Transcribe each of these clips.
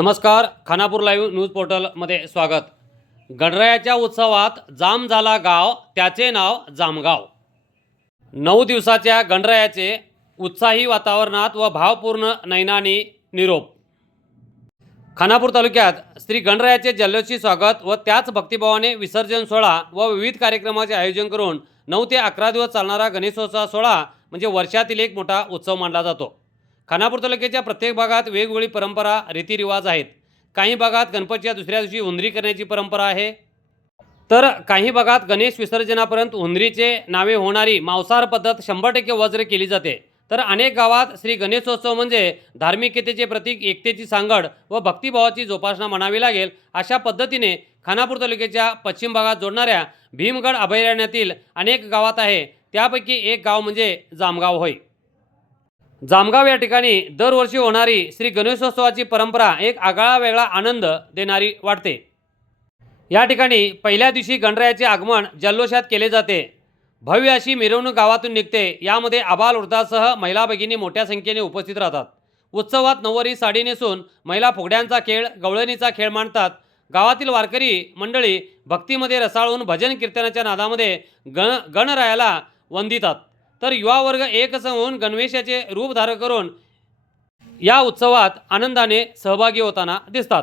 नमस्कार Khanapur live news पोर्टलमध्ये स्वागत. गणरायाच्या उत्सवात जाम झाला गाव त्याचे नाव जामगाव. नऊ दिवसाच्या गणरायाचे उत्साही वातावरणात व भावपूर्ण नैनानी निरोप. खानापूर तालुक्यात श्री गणरायाचे जल्लोषी स्वागत व त्याच भक्तिभावाने विसर्जन सोहळा व विविध कार्यक्रमाचे आयोजन करून नऊ ते अकरा दिवस चालणारा गणेशोत्सव सोहळा म्हणजे वर्षातील एक मोठा उत्सव मानला जातो. खानापूर तालुक्याच्या प्रत्येक भागात वेगवेगळी परंपरा रीतिरिवाज आहेत. काही भागात गणपतीच्या दुसऱ्या दिवशी हुंदरी करण्याची परंपरा आहे. तर काही भागात गणेश विसर्जनापर्यंत हुंदरीचे नावे होणारी मांसाहार पद्धत शंभर टक्के वज्र केली जाते. तर अनेक गावात श्री गणेशोत्सव म्हणजे धार्मिकतेचे प्रतीक एकतेची सांगड व भक्तिभावाची जोपासना म्हणावी लागेल अशा पद्धतीने खानापूर तालुक्याच्या पश्चिम भागात जोडणाऱ्या भीमगड अभयारण्यातील अनेक गावात आहे. त्यापैकी एक गाव म्हणजे जामगाव होय. जामगाव या ठिकाणी दरवर्षी होणारी श्री गणेशोत्सवाची परंपरा एक आगळा वेगळा आनंद देणारी वाटते. या ठिकाणी पहिल्या दिवशी गणरायाचे आगमन जल्लोषात केले जाते. भव्य अशी मिरवणूक गावातून निघते. यामध्ये आबाल वृद्धासह महिला भगिनी मोठ्या संख्येने उपस्थित राहतात. उत्सवात नऊवारी साडी नेसून महिला फुगड्यांचा खेळ गवळणीचा खेळ मांडतात. गावातील वारकरी मंडळी भक्तीमध्ये रसाळून भजन कीर्तनाच्या नादामध्ये गण गणरायाला वंदितात. तर युवा वर्ग एकसंघ होऊन गणवेशाचे रूप धारण करून या उत्सवात आनंदाने सहभागी होताना दिसतात.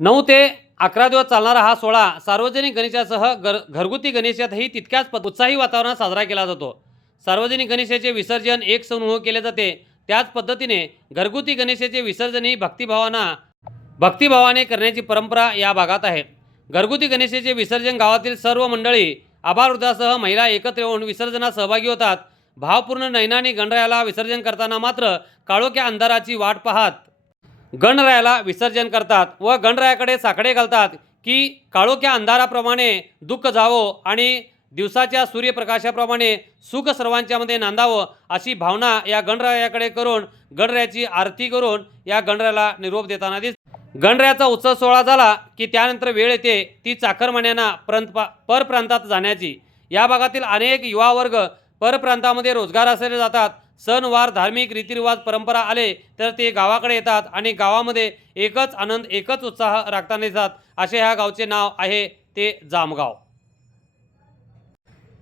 नऊ ते अकरा दिवस चालणारा हा सोहळा सार्वजनिक गणेशासह घर घरगुती गणेशातही तितक्याच उत्साही वातावरणात साजरा केला जातो. सार्वजनिक गणेशाचे विसर्जन एक समूह केले जाते. त्याच पद्धतीने घरगुती गणेशाचे विसर्जनही भक्तिभावाना भक्तिभावाने करण्याची परंपरा या भागात आहे. घरगुती गणेशाचे विसर्जन गावातील सर्व मंडळी आभारवृद्धासह महिला एकत्र येऊन विसर्जनात सहभागी होतात. भावपूर्ण नैनानी गणरायाला विसर्जन करताना मात्र काळोख्या अंधाराची वाट पाहत गणरायाला विसर्जन करतात व गणरायाकडे साकडे घालतात की काळोख्या अंधाराप्रमाणे दुःख जावो आणि दिवसाच्या सूर्यप्रकाशाप्रमाणे सुख सर्वांच्यामध्ये नांदावं अशी भावना या गणरायाकडे करून गणरायाची आरती करून या गणरायाला निरोप देताना दिस गणरायाचा उत्सव सोहळा झाला की त्यानंतर वेळ येते ती चाकरमान्यांना प्रंत परप्रांतात जाण्याची. या भागातील अनेक युवा वर्ग परप्रांतामध्ये रोजगार असले जातात. सणवार धार्मिक रीतिरिवाज परंपरा आले तर ते गावाकडे येतात आणि गावामध्ये एकच आनंद एकच उत्साह राखताना येतात असे ह्या गावचे नाव आहे ते जामगाव.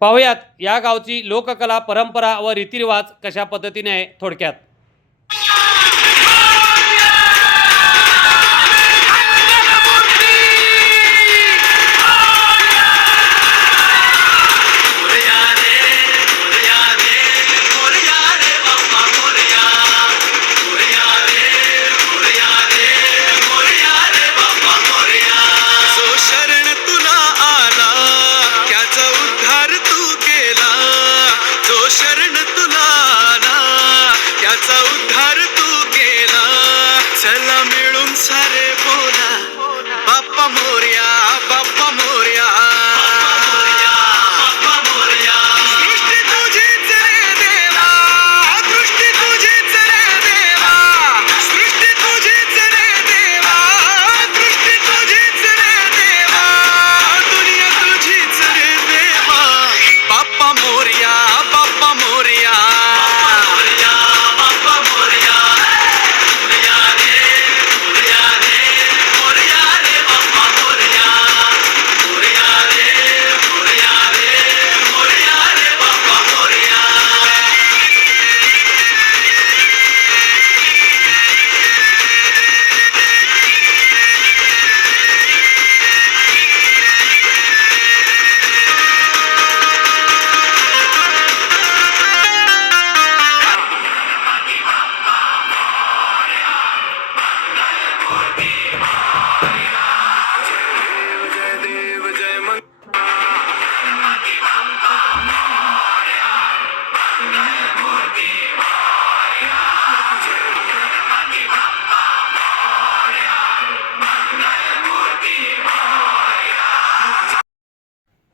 पाहुयात या गावची लोककला परंपरा व रीतिरिवाज कशा पद्धतीने आहे थोडक्यात. शरण तुला आला. त्याचा उद्धार तू केला. चला मिळून सारे बोला. बाप्पा मोर्या